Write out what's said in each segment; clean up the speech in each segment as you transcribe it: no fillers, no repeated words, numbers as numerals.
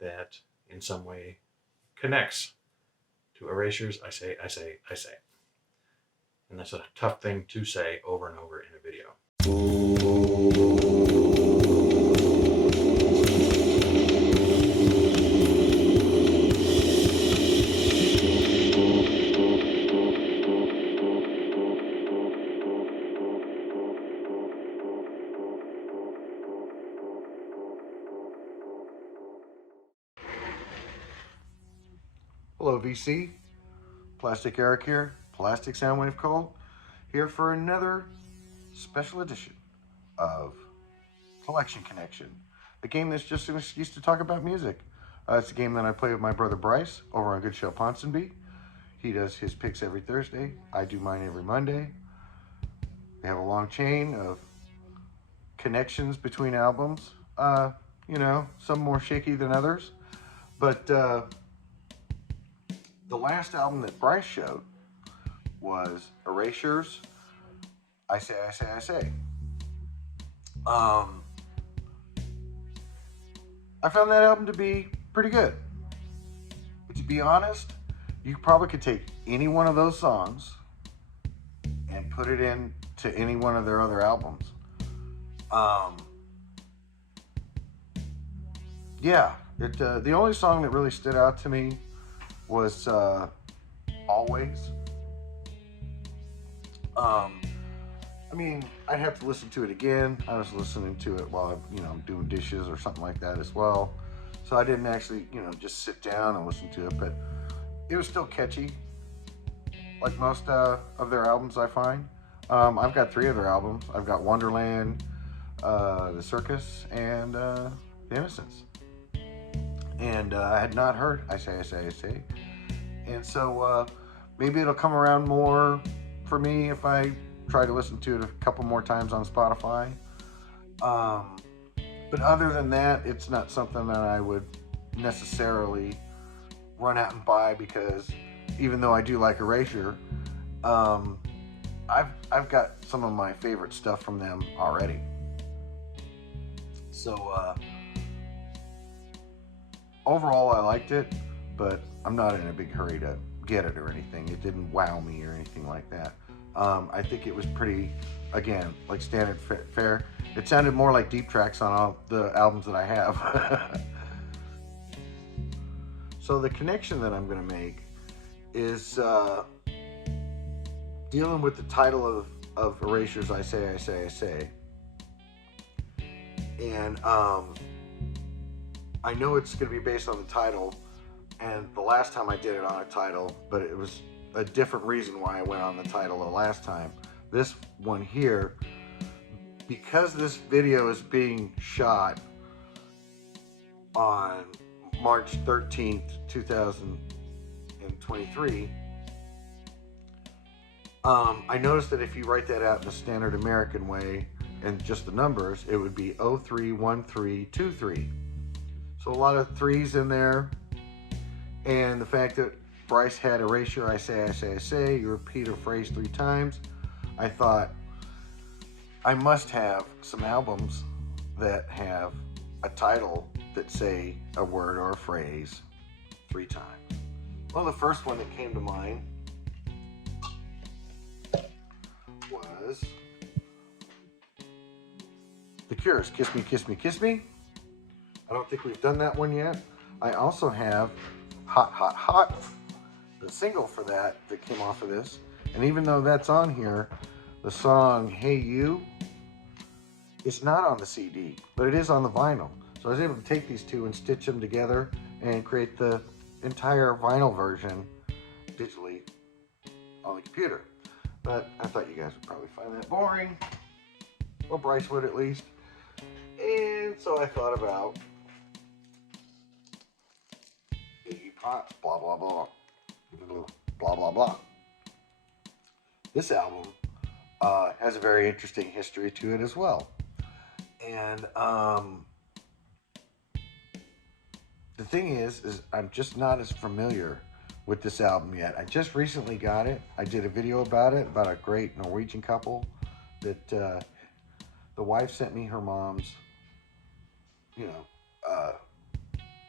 that in some way connects to erasures. I say, I say, I say. And that's a tough thing to say over and over in a video. Hello, VC. Plastic Eric here, Plastic Soundwave Cult, here for another special edition of Collection Connection, a game that's just an excuse to talk about music. It's a game that I play with my brother Bryce over on Good Show Ponsonby. He does his picks every Thursday. I do mine every Monday. We have a long chain of connections between albums. Some more shaky than others. But the last album that Bryce showed was Erasures, I Say, I Say, I Say. I found that album to be pretty good. But to be honest, you probably could take any one of those songs and put it into any one of their other albums. The only song that really stood out to me was Always. I'd have to listen to it again. I was listening to it while I'm doing dishes or something like that as well. So I didn't actually, just sit down and listen to it, but it was still catchy, like most of their albums I find. I've got 3 of their albums. I've got Wonderland, The Circus, and The Innocents. And I had not heard I Say, I Say, I Say. And so maybe it'll come around more for me if I try to listen to it a couple more times on Spotify. But other than that, it's not something that I would necessarily run out and buy, because even though I do like Erasure, I've got some of my favorite stuff from them already. So overall, I liked it, but I'm not in a big hurry to get it or anything. It didn't wow me or anything like that. I think it was pretty, again, like standard fare. It sounded more like deep tracks on all the albums that I have. So the connection that I'm going to make is dealing with the title of Erasures, I Say, I Say, I Say. And I know it's going to be based on the title, and the last time I did it on a title, but it was a different reason why I went on the title the last time. This one here, because this video is being shot on March 13th, 2023, I noticed that if you write that out in the standard American way and just the numbers, it would be 031323. So a lot of 3s in there, and the fact that Bryce had Erasure, I Say, I Say, I Say, you repeat a phrase 3 times, I thought I must have some albums that have a title that say a word or a phrase 3 times. Well, the first one that came to mind was The Cure's Kiss Me, Kiss Me, Kiss Me. I don't think we've done that one yet. I also have Hot, Hot, Hot, the single for that came off of this. And even though that's on here, the song Hey You is not on the CD, but it is on the vinyl. So I was able to take these 2 and stitch them together and create the entire vinyl version digitally on the computer. But I thought you guys would probably find that boring. Well, Bryce would at least. And so I thought about Iggy Pop, blah, blah, blah, blah, blah, blah. This album has a very interesting history to it as well. And the thing is I'm just not as familiar with this album yet. I just recently got it. I did a video about it, about a great Norwegian couple that the wife sent me her mom's,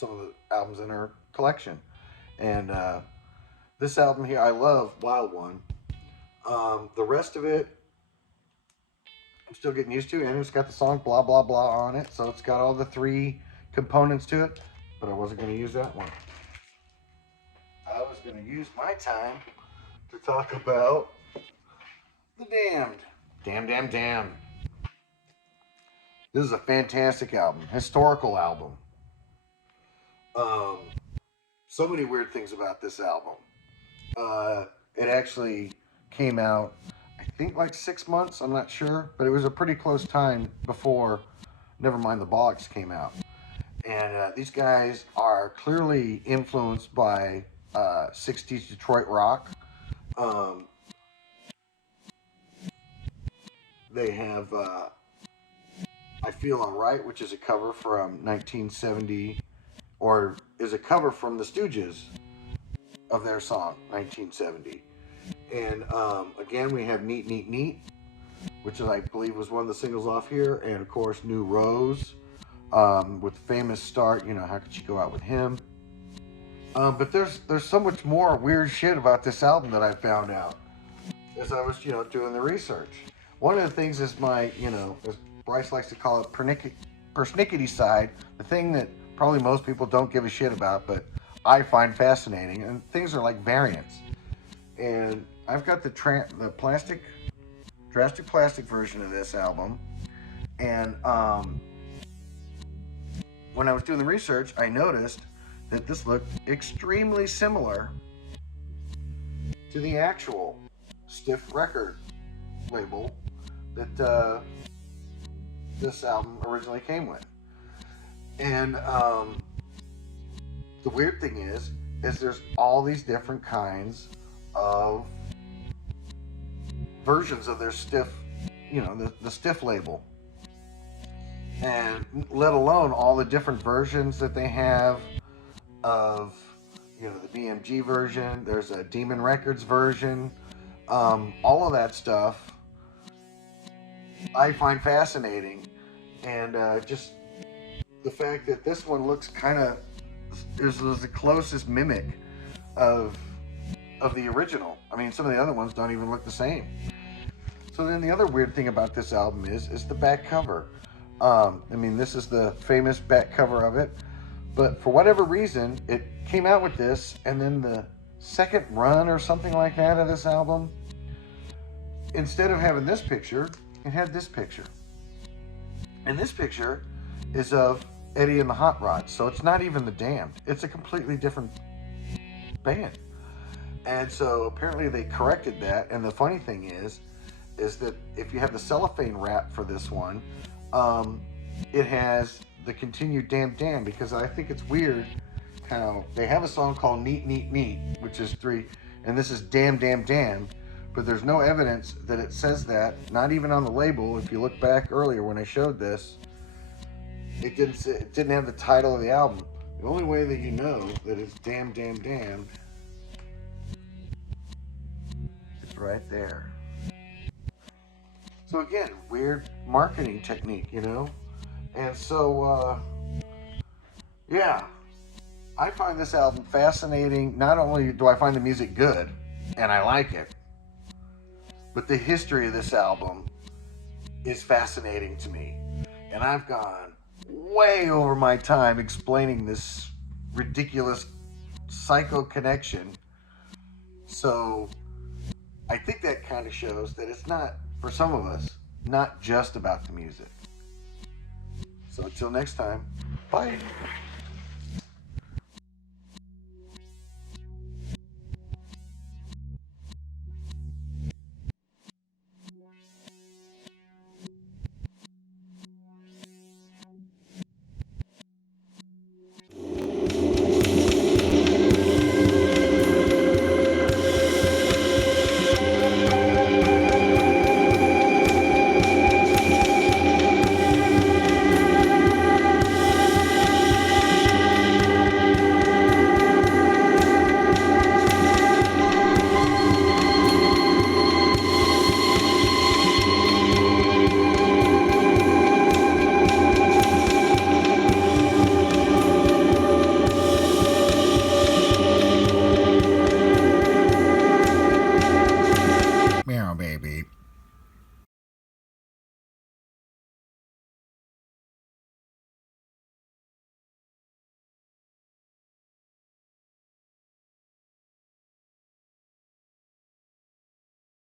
some of the albums in her collection. And this album here, I love Wild One. The rest of it, I'm still getting used to, and it's got the song Blah Blah Blah on it, so it's got all the 3 components to it, but I wasn't going to use that one. I was going to use my time to talk about The Damned. Damn, damn, damn. This is a fantastic album, historical album. So many weird things about this album. It actually came out, I think, like 6 months, I'm not sure, but it was a pretty close time before Nevermind the Bollocks came out. And these guys are clearly influenced by 60s Detroit rock. They have I Feel Alright, which is a cover from 1970, or is a cover from the Stooges of their song 1970. And again, we have Neat Neat Neat, which is, I believe, was one of the singles off here, and of course New Rose, with the famous start, you know, How Could You Go Out With Him. But there's so much more weird shit about this album that I found out as I was, you know, doing the research. One of the things is my, you know, as Bryce likes to call it, persnickety side, the thing that probably most people don't give a shit about, but I find fascinating, and things are like variants. And I've got the Drastic Plastic version of this album, and when I was doing the research, I noticed that this looked extremely similar to the actual Stiff record label that this album originally came with. And the weird thing is there's all these different kinds of versions of their Stiff, you know, the Stiff label. And let alone all the different versions that they have of, you know, the BMG version. There's a Demon Records version. All of that stuff I find fascinating. And just the fact that this one looks kind of is the closest mimic of the original. I mean, some of the other ones don't even look the same. So then the other weird thing about this album is the back cover. I mean, this is the famous back cover of it, but for whatever reason, it came out with this, and then the second run or something like that of this album, instead of having this picture, it had this picture. And this picture is of Eddie and the Hot Rods, so it's not even the Damned. It's a completely different band. And so apparently they corrected that, and the funny thing is that if you have the cellophane wrap for this one, it has the continued Damn Damn, because I think it's weird how they have a song called Neat Neat Neat, which is 3, and this is Damn Damn Damn, but there's no evidence that it says that, not even on the label. If you look back earlier when I showed this, it didn't have the title of the album. The only way that you know that it's Damn Damn Damn is right there. So again, weird marketing technique, you know? And so, yeah, I find this album fascinating. Not only do I find the music good, and I like it, but the history of this album is fascinating to me. And I've gone way over my time explaining this ridiculous psycho connection. So I think that kind of shows that it's not, for some of us, not just about the music. So until next time, bye.